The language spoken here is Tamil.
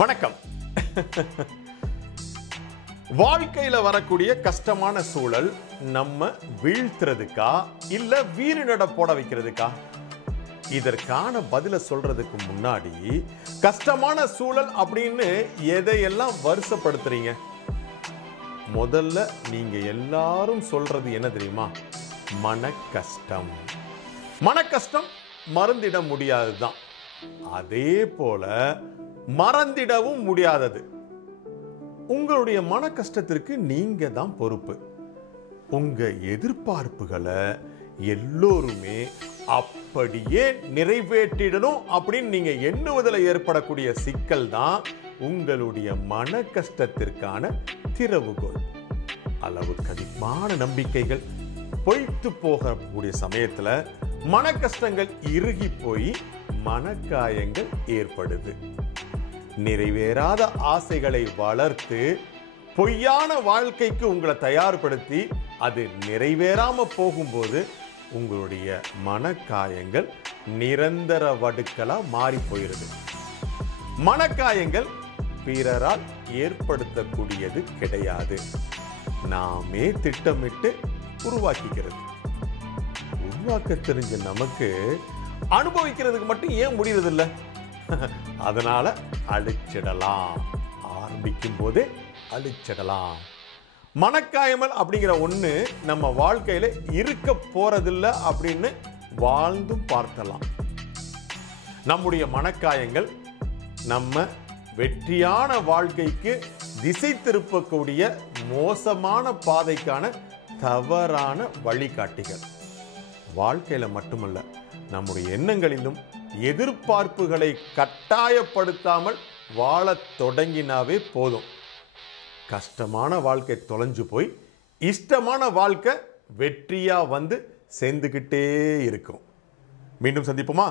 வணக்கம். வாழ்க்கையில வரக்கூடிய கஷ்டமான சூழல் நம்ம வீழ்த்துறதுக்கா இல்ல வீறு நட போட வைக்கிறதுக்கா? இதற்கான பதில சொல்றதுக்கு முன்னாடி கஷ்டமான சூழல் அப்படின்னு எதையெல்லாம் வருஷப்படுத்துறீங்க? முதல்ல நீங்க எல்லாரும் சொல்றது என்ன தெரியுமா? மன கஷ்டம். மன கஷ்டம் மறந்திட முடியாதுதான். அதே போல மறந்திடவும் முடியாதது. உங்களுடைய மன கஷ்டத்திற்கு நீங்க தான் பொறுப்பு. உங்க எதிர்பார்ப்புகளை எல்லோருமே அப்படியே நிறைவேற்றிடணும் அப்படின்னு நீங்க எண்ணுவதில் ஏற்படக்கூடிய சிக்கல் தான் உங்களுடைய மன கஷ்டத்திற்கான திறவுகோல். அளவுக்கு அதிகமான நம்பிக்கைகள் பொய்த்து போகக்கூடிய சமயத்துல மன கஷ்டங்கள் இறுகி போய் மனக்காயங்கள் ஏற்படுது. நிறைவேறாத ஆசைகளை வளர்த்து பொய்யான வாழ்க்கைக்கு உங்களை தயார்படுத்தி அது நிறைவேறாம போகும்போது உங்களுடைய மனக்காயங்கள் நிரந்தர வடுக்களா மாறி போயிருது. மனக்காயங்கள் பிறரால் ஏற்படுத்தக்கூடியது கிடையாது. நாமே திட்டமிட்டு உருவாக்கிக்கிறது. உருவாக்க தெரிஞ்ச நமக்கு அனுபவிக்கிறதுக்கு மட்டும் ஏன் முடியறதில்லை? அதனால அழிச்சிடலாம். ஆரம்பிக்கும் போதே அழிச்சிடலாம். மனக்காயமல் அப்படிங்கிற ஒண்ணு நம்ம வாழ்க்கையில இருக்க போறதில்லை அப்படின்னு வாழ்ந்தும் பார்த்தலாம். நம்முடைய மனக்காயங்கள் நம்ம வெற்றியான வாழ்க்கைக்கு திசை திருப்பக்கூடிய மோசமான பாதைக்கான தவறான வழிகாட்டிகள். வாழ்க்கையில மட்டுமல்ல, நம்முடைய எண்ணங்களிலும் எதிர்பார்ப்புகளை கட்டாயப்படுத்தாமல் வாழத் தொடங்கினாவே போதும். கஷ்டமான வாழ்க்கை தொலைஞ்சு போய் இஷ்டமான வாழ்க்கை வெற்றியா வந்து சேர்ந்துகிட்டே இருக்கும். மீண்டும் சந்திப்போமா?